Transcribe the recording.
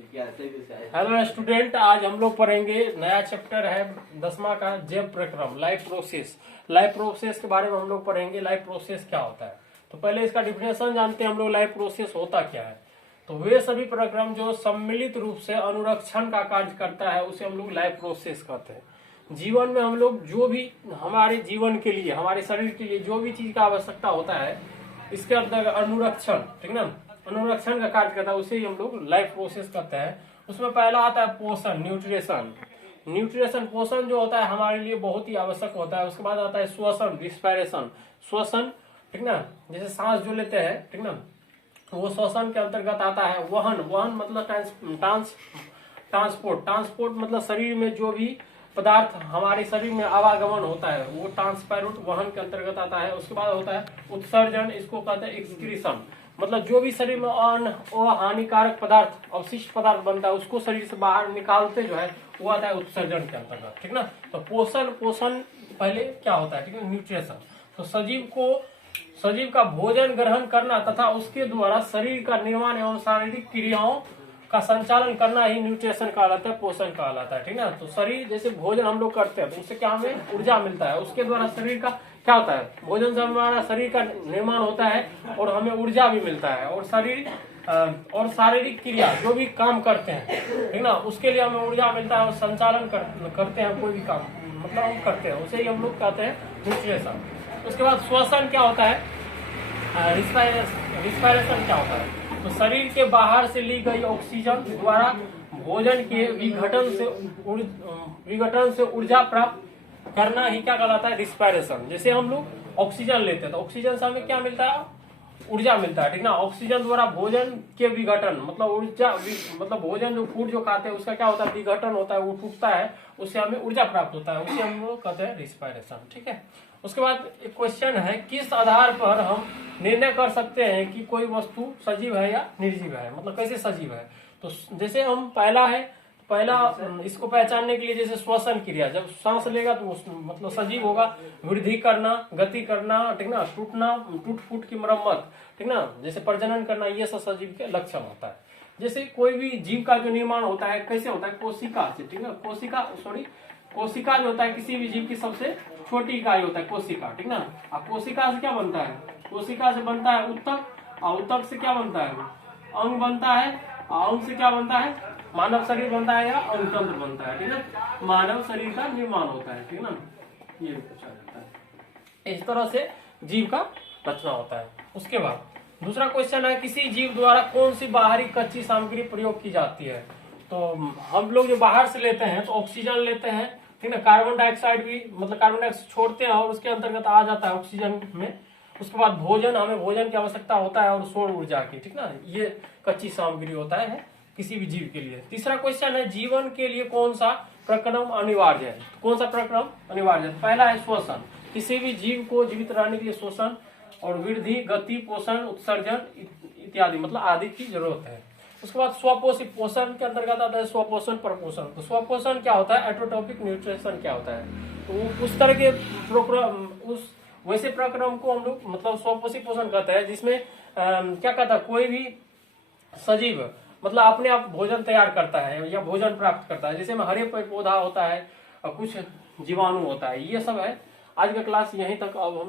Hello student, आज हम लोग पढ़ेंगे नया चैप्टर है 10वां का जैव प्रक्रम लाइफ प्रोसेस। लाइफ प्रोसेस के बारे में हम लोग पढ़ेंगे। लाइफ प्रोसेस क्या होता है, तो पहले इसका डिफिनेशन जानते हैं हम लोग। लाइफ प्रोसेस होता क्या है, तो वे सभी प्रक्रम जो सम्मिलित रूप से अनुरक्षण का कार्य करता है उसे हम लोग लाइफ प्रोसेस कहते हैं। जीवन में हम लोग जो भी हमारे जीवन के लिए, हमारे शरीर के लिए जो भी चीज का आवश्यकता होता है, इसके अंदर अनुरक्षण, ठीक ना, अनुरक्षण का कार्य करता है, उसे ही हम लोग लाइफ प्रोसेस कहते हैं। उसमें पहला आता है पोषण, न्यूट्रिशन। न्यूट्रिशन पोषण जो होता है हमारे लिए बहुत ही आवश्यक होता है। उसके बाद आता है श्वसन, रिस्पायरेशन, श्वसन, ठीक ना, जैसे सांस जो लेते हैं, ठीक ना, वो श्वसन के अंतर्गत आता है। वहन, वहन मतलब ट्रांसपोर्ट, ट्रांसपोर्ट मतलब शरीर में जो भी पदार्थ हमारे शरीर में आवागमन होता है वो ट्रांसपायरेट वहन के अंतर्गत आता है। उसके बाद होता है उत्सर्जन, इसको कहते हैं एक्सक्रीशन, मतलब जो भी शरीर में हानिकारक पदार्थ, अवशिष्ट पदार्थ बनता है उसको शरीर से बाहर निकालते जो है वो आता है उत्सर्जन के अंतर्गत, ठीक ना। तो पोषण, पोषण पहले क्या होता है, ठीक है, न्यूट्रिशन। तो सजीव का भोजन ग्रहण करना तथा उसके द्वारा शरीर का निर्माण एवं शारीरिक क्रियाओं का संचालन करना ही न्यूट्रिशन कहलाता है, पोषण कहलाता है, ठीक ना। तो शरीर जैसे भोजन हम लोग करते हैं तो उससे क्या हमें ऊर्जा मिलता है, उसके द्वारा शरीर का क्या होता है, भोजन से हमारा शरीर का निर्माण होता है और हमें ऊर्जा भी मिलता है। और शरीर और शारीरिक क्रिया जो भी काम करते हैं, ठीक ना, उसके लिए हमें ऊर्जा मिलता है और संचालन करते हैं कोई भी काम, मतलब हम करते हैं, उसे ही हम लोग कहते हैं न्यूट्रिशन। उसके बाद श्वसन क्या होता है, रिस्पायरेशन क्या होता है, तो शरीर के बाहर से ली गई ऑक्सीजन द्वारा भोजन के विघटन से ऊर्जा प्राप्त करना ही क्या कहलाता है, रिस्पायरेशन। जैसे हम लोग ऑक्सीजन लेते हैं तो ऑक्सीजन से हमें क्या मिलता है, ऊर्जा मिलता है, ठीक ना। ऑक्सीजन द्वारा भोजन के विघटन मतलब ऊर्जा, मतलब भोजन जो फूड जो खाते हैं उसका क्या होता है, विघटन होता है, वो टूटता है, उससे हमें ऊर्जा प्राप्त होता है, उसे हम लोग कहते हैं रिस्पायरेशन, ठीक है। उसके बाद एक क्वेश्चन है, किस आधार पर हम निर्णय कर सकते हैं कि कोई वस्तु सजीव है या निर्जीव है, मतलब कैसे सजीव है। तो जैसे हम पहला इसको पहचानने के लिए, जैसे श्वसन क्रिया, जब सांस लेगा तो मतलब सजीव होगा। वृद्धि करना, गति करना, ठीक ना, टूट फूट की मरम्मत, ठीक ना, जैसे प्रजनन करना, ये सब सजीव के लक्षण होता है। जैसे कोई भी जीव का जो निर्माण होता है कैसे होता है, कोशिका से, ठीक ना, कोशिका जो होता है किसी भी जीव की सबसे छोटी इकाई होता है कोशिका, ठीक ना। अब कोशिका से क्या बनता है, कोशिका से बनता है उत्तक, और उत्तक से क्या बनता है, अंग बनता है, और अंग से क्या बनता है, मानव शरीर बनता है या अंगतंत्र बनता है, ठीक है, मानव शरीर का निर्माण होता है, ठीक ना, ये पूछा जाता है। इस तरह से जीव का रचना होता है। उसके बाद दूसरा क्वेश्चन है, किसी जीव द्वारा कौन सी बाहरी कच्ची सामग्री प्रयोग की जाती है। तो हम लोग जो बाहर से लेते हैं तो ऑक्सीजन लेते हैं, ठीक ना, कार्बन डाइऑक्साइड भी, मतलब कार्बन डाइऑक्साइड छोड़ते हैं और उसके अंतर्गत आ जाता है ऑक्सीजन में। उसके बाद भोजन, हमें भोजन की आवश्यकता होता है और सौर ऊर्जा की, ठीक ना, ये कच्ची सामग्री होता है किसी भी जीव के लिए। तीसरा क्वेश्चन है, जीवन के लिए कौन सा प्रक्रम अनिवार्य है, कौन सा प्रक्रम अनिवार्य है। पहला है श्वसन, किसी भी जीव को जीवित रहने के लिए श्वसन और वृद्धि, गति, पोषण, उत्सर्जन इत्यादि मतलब आदि की जरूरत है। उसके बाद स्वपोषी, पोषण के अंतर्गत आता है स्वपोषण, परपोषण। तो स्वपोषण क्या होता है, एटोट्रोपिक न्यूट्रिशन क्या होता है, तो उस तरह के वैसे प्रक्रम को हम लोग मतलब स्वपोषी पोषण कहते हैं, जिसमें क्या कहता है, कोई भी सजीव मतलब अपने आप भोजन तैयार करता है या भोजन प्राप्त करता है। जैसे में हरे पेड़ पौधा होता है और कुछ जीवाणु होता है, ये सब है। आज का क्लास यहीं तक। अब हम